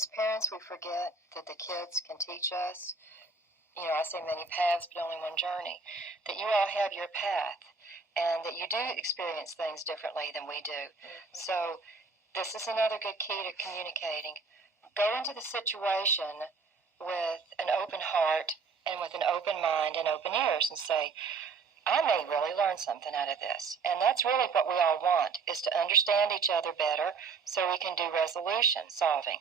as parents, we forget that the kids can teach us. You know, I say many paths, but only one journey. That you all have your path, and that you do experience things differently than we do. So this is another good key to communicating. Go into the situation with an open heart and with an open mind and open ears and say, I may really learn something out of this. And that's really what we all want, is to understand each other better so we can do resolution solving.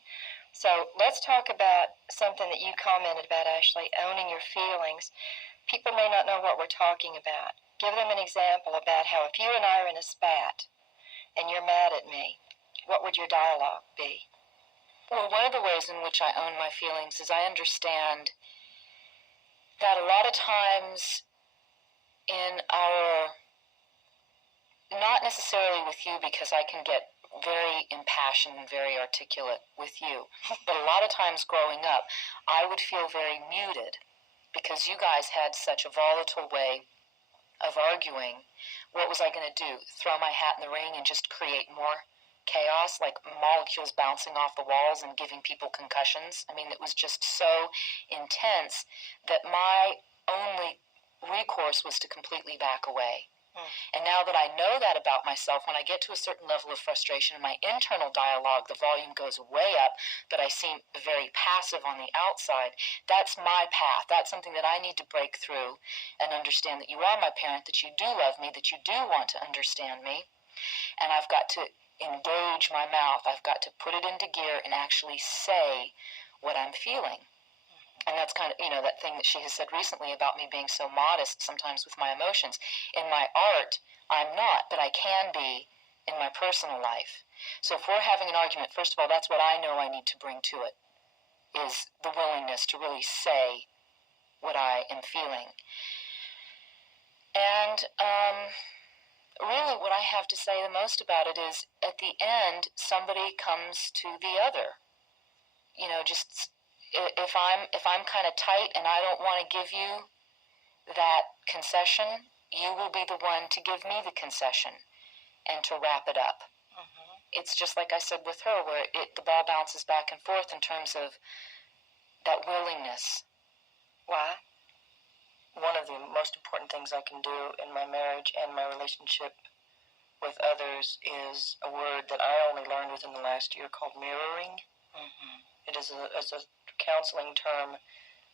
So let's talk about something that you commented about, Ashley, owning your feelings. People may not know what we're talking about. Give them an example about how if you and I are in a spat and you're mad at me, what would your dialogue be? Well, one of the ways in which I own my feelings is I understand that a lot of times in our, not necessarily with you because I can get very impassioned and very articulate with you, but a lot of times growing up, I would feel very muted because you guys had such a volatile way of arguing. What was I going to do? Throw my hat in the ring and just create more chaos, like molecules bouncing off the walls and giving people concussions? I mean, it was just so intense that my only recourse was to completely back away. And now that I know that about myself, when I get to a certain level of frustration in my internal dialogue, the volume goes way up, but I seem very passive on the outside. That's my path. That's something that I need to break through and understand that you are my parent, that you do love me, that you do want to understand me. And I've got to engage my mouth. I've got to put it into gear and actually say what I'm feeling. And that's kind of, you know, that thing that she has said recently about me being so modest sometimes with my emotions. In my art, I'm not, but I can be in my personal life. So if we're having an argument, first of all, that's what I know I need to bring to it, is the willingness to really say what I am feeling. And really what I have to say the most about it is, at the end, somebody comes to the other. You know, just if I'm kind of tight and I don't want to give you that concession, you will be the one to give me the concession and to wrap it up. It's just like I said with her, where the ball bounces back and forth in terms of that willingness. Why? One of the most important things I can do in my marriage and my relationship with others is a word that I only learned within the last year called mirroring. It is a counseling term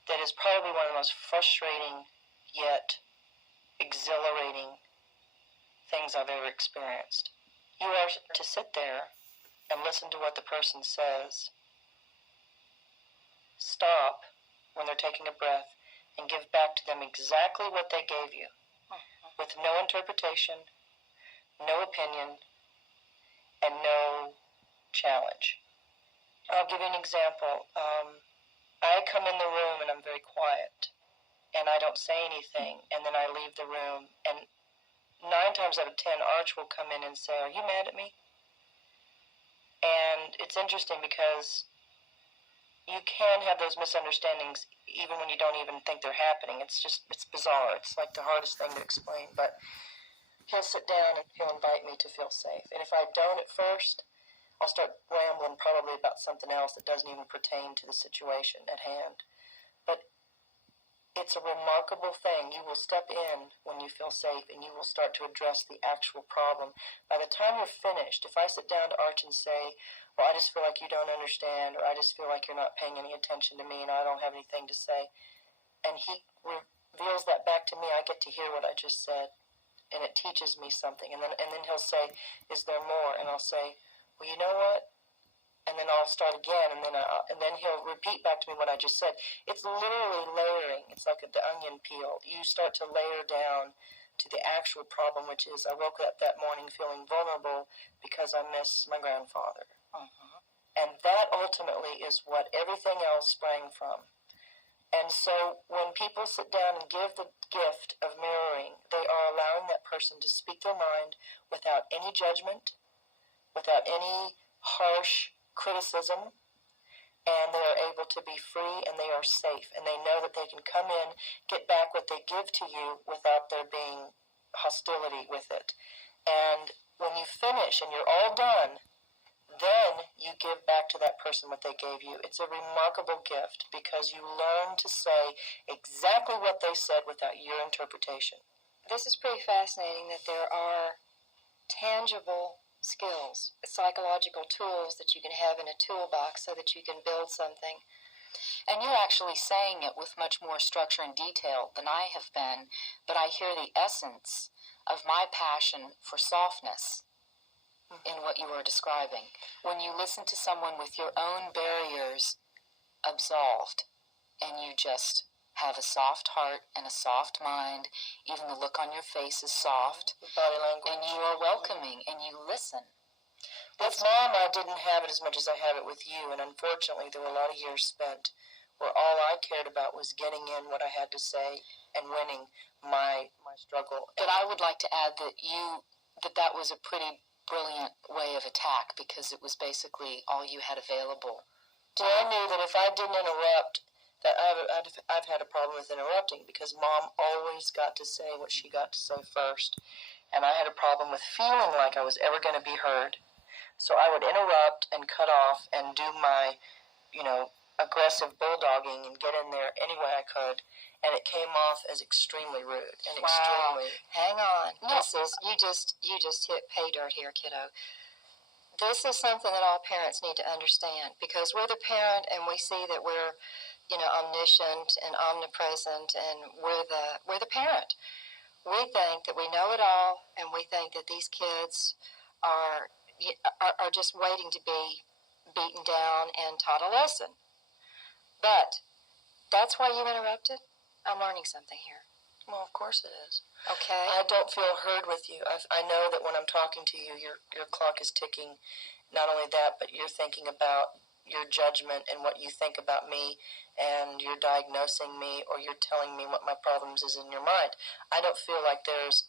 that is probably one of the most frustrating yet exhilarating things I've ever experienced. You are to sit there and listen to what the person says. Stop when they're taking a breath and give back to them exactly what they gave you, with no interpretation, no opinion, and no challenge. I'll give you an example. I come in the room and I'm very quiet, and I don't say anything, and then I leave the room, and 9 times out of 10, Arch will come in and say, "Are you mad at me?" And it's interesting because you can have those misunderstandings even when you don't even think they're happening. It's bizarre. It's like the hardest thing to explain. But he'll sit down and he'll invite me to feel safe. And if I don't at first, I'll start rambling probably about something else that doesn't even pertain to the situation at hand. But it's a remarkable thing. You will step in when you feel safe, and you will start to address the actual problem. By the time you're finished, if I sit down to Arch and say, "Well, I just feel like you don't understand," or "I just feel like you're not paying any attention to me and I don't have anything to say," and he reveals that back to me, I get to hear what I just said, and it teaches me something. And then he'll say, "Is there more?" And I'll say, "Well, you know what?" And then I'll start again, and then he'll repeat back to me what I just said. It's literally layering. It's like the onion peel. You start to layer down to the actual problem, which is I woke up that morning feeling vulnerable because I miss my grandfather. And that ultimately is what everything else sprang from. And so when people sit down and give the gift of mirroring, they are allowing that person to speak their mind without any judgment, without any harsh criticism, and they are able to be free, and they are safe, and they know that they can come in, get back what they give to you without there being hostility with it. And when you finish and you're all done, then you give back to that person what they gave you. It's a remarkable gift because you learn to say exactly what they said without your interpretation. This is pretty fascinating that there are tangible skills, psychological tools that you can have in a toolbox so that you can build something. And you're actually saying it with much more structure and detail than I have been, but I hear the essence of my passion for softness in what you were describing. When you listen to someone with your own barriers absolved, and you just have a soft heart and a soft mind, even the look on your face is soft, Body language. and you are welcoming, and you listen. With Mom, I didn't have it as much as I have it with you, and unfortunately there were a lot of years spent where all I cared about was getting in what I had to say and winning my struggle. But I would like to add that was a pretty brilliant way of attack, because it was basically all you had available. Well, I knew that if I didn't interrupt, that I've had a problem with interrupting, because Mom always got to say what she got to say first, and I had a problem with feeling like I was ever going to be heard. So I would interrupt and cut off and do my, aggressive bulldogging and get in there any way I could, and it came off as extremely rude and extremely. Hang on. No. You just hit pay dirt here, kiddo. This is something that all parents need to understand, because we're the parent and we see that we're, omniscient and omnipresent, and we're the parent. We think that we know it all, and we think that these kids are just waiting to be beaten down and taught a lesson. But that's why you interrupted? I'm learning something here. Well, of course it is. Okay. I don't feel heard with you. I know that when I'm talking to you, your clock is ticking. Not only that, but you're thinking about your judgment and what you think about me, and you're diagnosing me, or you're telling me what my problems is in your mind. I don't feel like there's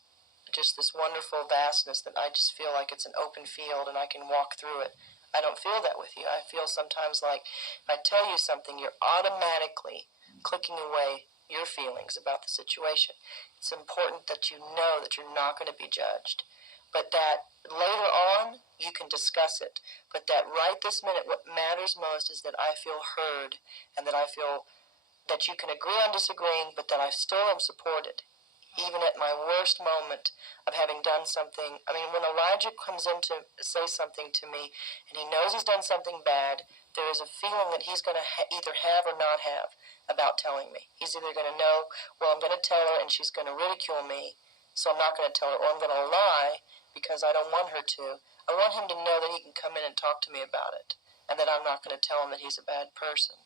just this wonderful vastness that I just feel like it's an open field and I can walk through it. I don't feel that with you. I feel sometimes like if I tell you something, you're automatically clicking away your feelings about the situation. It's important that you know that you're not going to be judged, but that later on you can discuss it. But that right this minute, what matters most is that I feel heard, and that I feel that you can agree on disagreeing, but that I still am supported. Even at my worst moment of having done something. I mean, when Elijah comes in to say something to me, and he knows he's done something bad, there is a feeling that he's going to either have or not have about telling me. He's either going to know, well, I'm going to tell her and she's going to ridicule me, so I'm not going to tell her, or I'm going to lie because I don't want her to. I want him to know that he can come in and talk to me about it, and that I'm not going to tell him that he's a bad person.